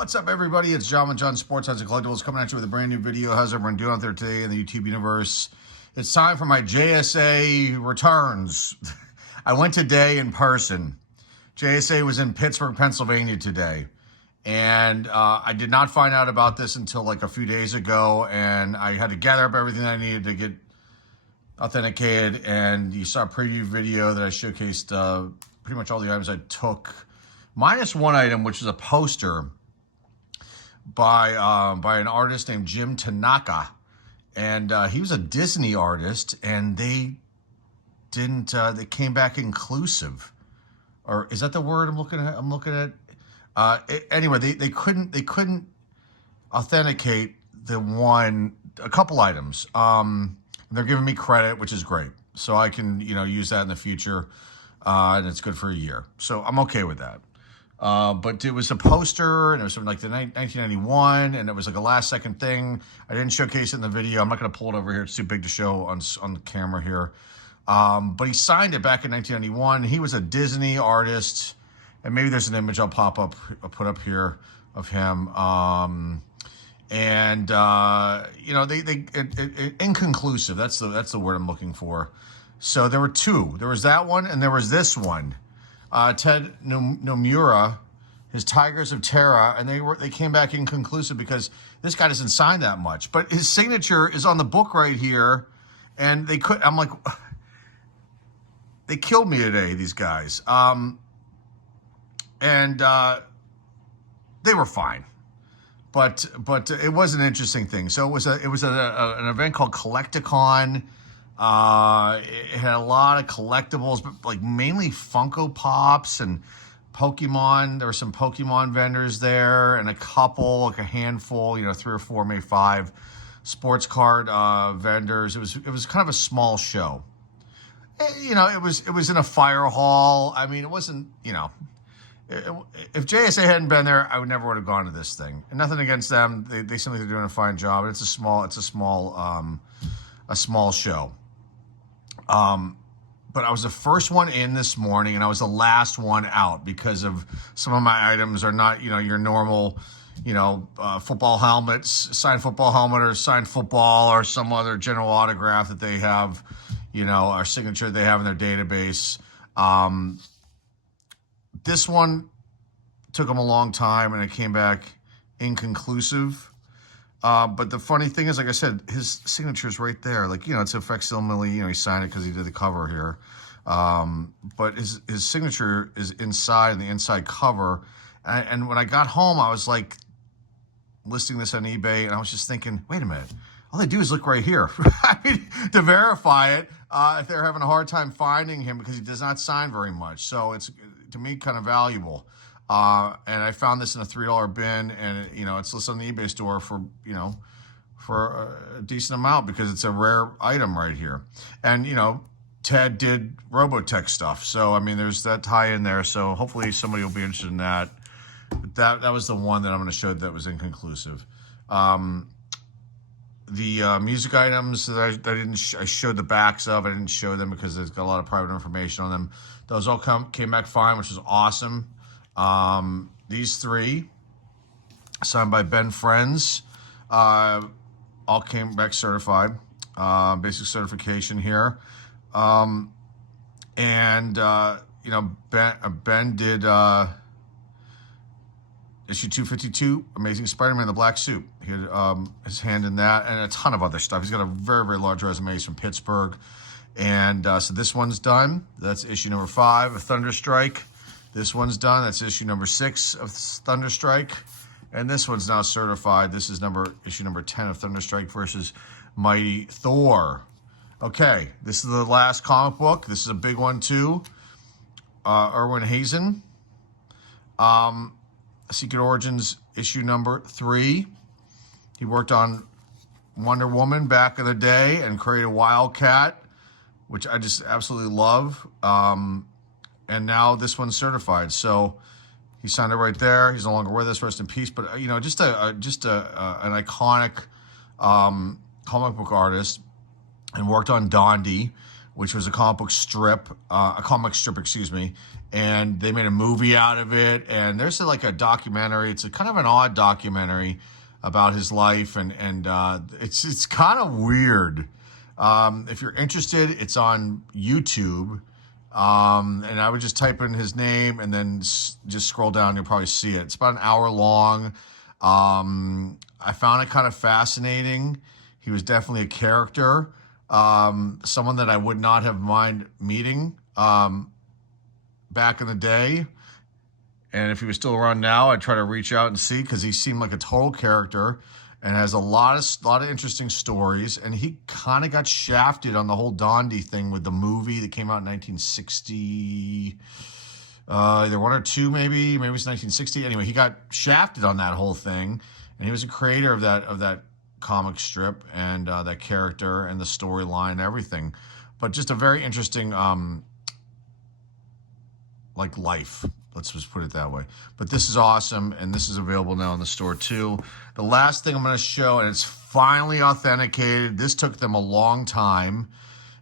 What's up, everybody? It's John with John Sports House and Collectibles coming at you with a brand new video. How's everyone doing out there today in the YouTube universe? It's time for my JSA returns. I went today in person. JSA was in Pittsburgh, Pennsylvania today. And I did not find out about this until like a few days ago. And I had to gather up everything I needed to get authenticated. And you saw a preview video that I showcased pretty much all the items I took. Minus one item, which is a poster by an artist named Jim Tanaka, and he was a Disney artist, and they didn't. They came back inclusive, or is that the word I'm looking at? Anyway, they couldn't authenticate a couple items. They're giving me credit, which is great, so I can use that in the future, and it's good for a year, so I'm okay with that. But it was a poster, and it was from like the 1991, and it was like a last second thing. I didn't showcase it in the video. I'm not going to pull it over here. It's too big to show on the camera here. But he signed it back in 1991. He was a Disney artist, and maybe there's an image I'll put up here of him. Inconclusive. That's the word I'm looking for. So there were two. There was that one, and there was this one. Ted Nomura, his Tigers of Terra, and they came back inconclusive because this guy doesn't sign that much. But his signature is on the book right here, and I'm like, they killed me today, these guys. They were fine, but it was an interesting thing. So it was an event called Collecticon. It had a lot of collectibles, but like mainly Funko Pops and Pokemon. There were some Pokemon vendors there, and like a handful, 3 or 4, maybe 5 sports card vendors. It was kind of a small show. It was in a fire hall. I mean, it wasn't, if JSA hadn't been there, I would never would have gone to this thing. And nothing against them. They seem like they're doing a fine job. It's a small show. But I was the first one in this morning, and I was the last one out because of some of my items are not, your normal, football helmets, signed football helmet or signed football or some other general autograph that they have, or signature they have in their database. This one took them a long time, and it came back inconclusive. But the funny thing is, like I said, his signature is right there. Like, it's a facsimile, he signed it because he did the cover here. But his signature is inside, in the inside cover. And when I got home, I was like listing this on eBay, and I was just thinking, wait a minute. All they do is look right here. I mean, to verify it, if they're having a hard time finding him because he does not sign very much. So it's, to me, kind of valuable. And I found this in a $3 bin, and it's listed on the eBay store for a decent amount because it's a rare item right here. And Ted did Robotech stuff, so I mean there's that tie in there. So hopefully somebody will be interested in that. But that was the one that I'm going to show that was inconclusive. The music items that I showed the backs of. I didn't show them because it's got a lot of private information on them. Those all came back fine, which is awesome. These 3, signed by Ben Friends, all came back certified, basic certification here. Ben did, issue 252, Amazing Spider-Man in the Black Suit. He had, his hand in that, and a ton of other stuff. He's got a very, very large resume. He's from Pittsburgh. And, so this one's done. That's issue number 5 of Thunderstrike. This one's done. That's issue number 6 of Thunderstrike. And this one's now certified. This is issue number 10 of Thunderstrike versus Mighty Thor. Okay, this is the last comic book. This is a big one, too. Erwin Hazen. Secret Origins, issue number 3. He worked on Wonder Woman back in the day and created Wildcat, which I just absolutely love. And now this one's certified. So he signed it right there. He's no longer with us. Rest in peace. But just an iconic comic book artist, and worked on Dondi, which was a comic strip, excuse me, and they made a movie out of it. And there's like a documentary. It's a kind of an odd documentary about his life, and it's kind of weird. If you're interested, it's on YouTube. And I would just type in his name and then just scroll down. You'll probably see it. It's about an hour long. I found it kind of fascinating. He was definitely a character, someone that I would not have mind meeting back in the day. And if he was still around now, I'd try to reach out and see, because he seemed like a total character and has a lot of interesting stories. And he kind of got shafted on the whole Dondi thing with the movie that came out in 1960. Either one or two, maybe it was 1960. Anyway, he got shafted on that whole thing, and he was a creator of that comic strip and that character and the storyline and everything. But just a very interesting like life. Let's just put it that way. But this is awesome, and this is available now in the store too. The last thing I'm going to show, and it's finally authenticated. This took them a long time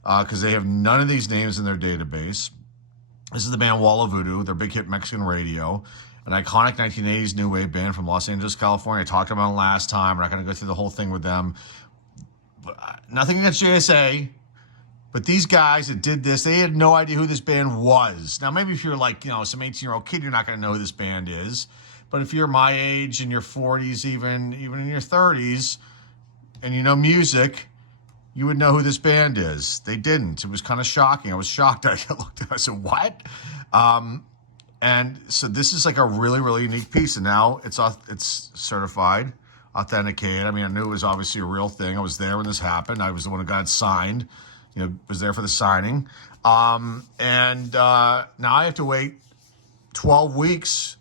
because they have none of these names in their database. This is the band Walla Voodoo, their big hit Mexican radio, an iconic 1980s new wave band from Los Angeles, California. I talked about it last time. I'm not going to go through the whole thing with them. But, nothing against JSA. But these guys that did this, they had no idea who this band was. Now, maybe if you're like, some 18-year-old kid, you're not going to know who this band is. But if you're my age, in your 40s, even in your 30s, and you know music, you would know who this band is. They didn't. It was kind of shocking. I was shocked. I looked at it, I said, what? And so this is like a really, really unique piece. And now it's certified, authenticated. I mean, I knew it was obviously a real thing. I was there when this happened. I was the one who got it signed. Was there for the signing. And now I have to wait 12 weeks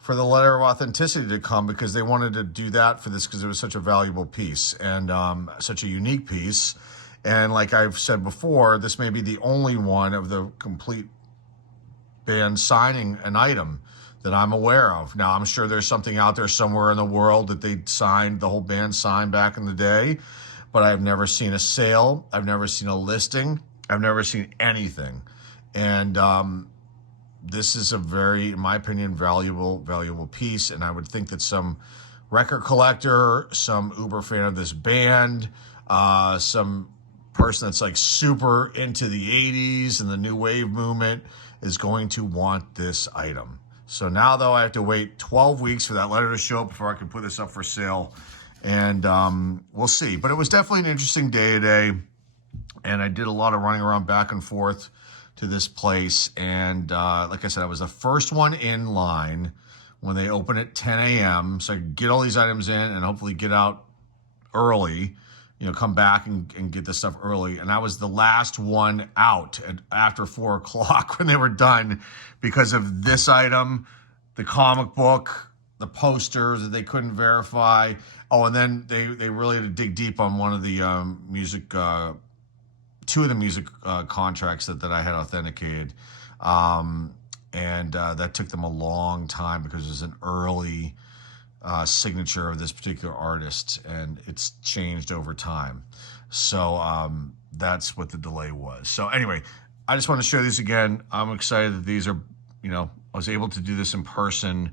for the letter of authenticity to come, because they wanted to do that for this because it was such a valuable piece and such a unique piece. And like I've said before, this may be the only one of the complete band signing an item that I'm aware of. Now, I'm sure there's something out there somewhere in the world that they signed, the whole band signed back in the day. But I've never seen a sale. I've never seen a listing. I've never seen anything. And this is a very, in my opinion, valuable piece. And I would think that some record collector, some uber fan of this band, some person that's like super into the 80s and the new wave movement is going to want this item. So now, though, I have to wait 12 weeks for that letter to show up before I can put this up for sale. And we'll see. But it was definitely an interesting day today. And I did a lot of running around back and forth to this place. And like I said, I was the first one in line when they open at 10 a.m. So I could get all these items in and hopefully get out early, come back and get this stuff early. And I was the last one out after 4 o'clock when they were done because of this item, the comic book, the posters that they couldn't verify. Oh, and then they really had to dig deep on one of the two of the music contracts that I had authenticated. And that took them a long time because it was an early signature of this particular artist, and it's changed over time. So that's what the delay was. So anyway, I just want to show these again. I'm excited that these are, I was able to do this in person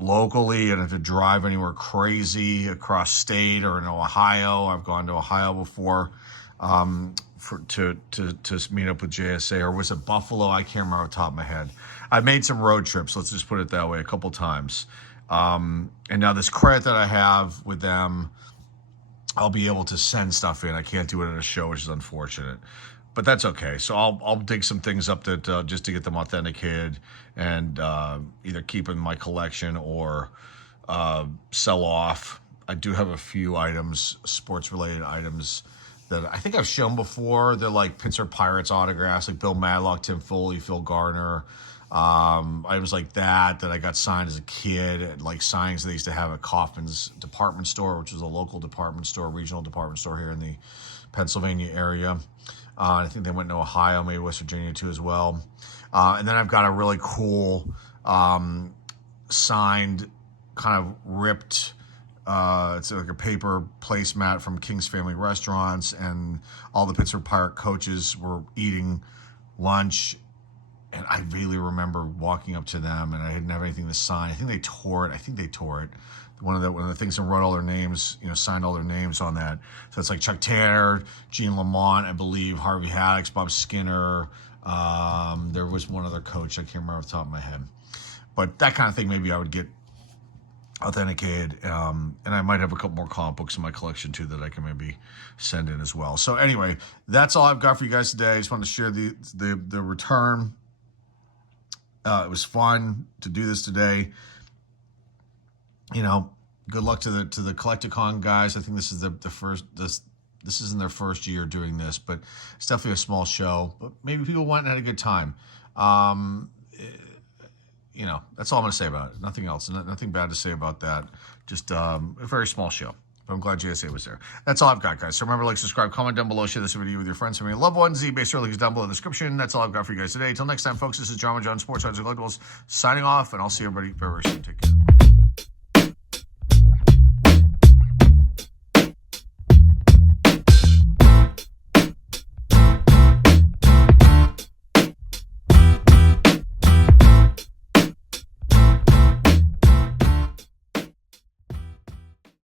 locally, and if to drive anywhere crazy across state or in Ohio. I've gone to Ohio before to meet up with JSA, or was it Buffalo? I can't remember off the top of my head. I've made some road trips, let's just put it that way, a couple times. And now this credit that I have with them, I'll be able to send stuff in. I can't do it at a show, which is unfortunate. But that's okay. So I'll dig some things up that just to get them authenticated and either keep in my collection or sell off. I do have a few items, sports-related items, that I think I've shown before. They're like Pittsburgh Pirates autographs, like Bill Madlock, Tim Foley, Phil Garner. Items like that I got signed as a kid, at like signings they used to have at Kaufman's department store, which was a local department store, regional department store here in the Pennsylvania area. I think they went to Ohio, maybe West Virginia too as well. And then I've got a really cool signed, kind of ripped It's like a paper placemat from King's Family Restaurants, and all the Pittsburgh Pirate coaches were eating lunch. And I really remember walking up to them, and I didn't have anything to sign. I think they tore it. One of the things that wrote all their names, signed all their names on that. So it's like Chuck Tanner, Gene Lamont, I believe, Harvey Haddix, Bob Skinner. There was one other coach, I can't remember off the top of my head. But that kind of thing, maybe I would get authenticated. And I might have a couple more comic books in my collection too that I can maybe send in as well. So anyway, that's all I've got for you guys today. I just wanted to share the return. It was fun to do this today. Good luck to the Collecticon guys. I think this is the first. This isn't their first year doing this, but it's definitely a small show. But maybe people went and had a good time. That's all I'm going to say about it. Nothing else. Nothing bad to say about that. Just a very small show. But I'm glad JSA was there. That's all I've got, guys. So remember, like, subscribe, comment down below, share this video with your friends, family, loved ones. The base link is down below in the description. That's all I've got for you guys today. Until next time, folks, this is John Sports Cards and Collectibles signing off, and I'll see everybody very, very soon. Take care.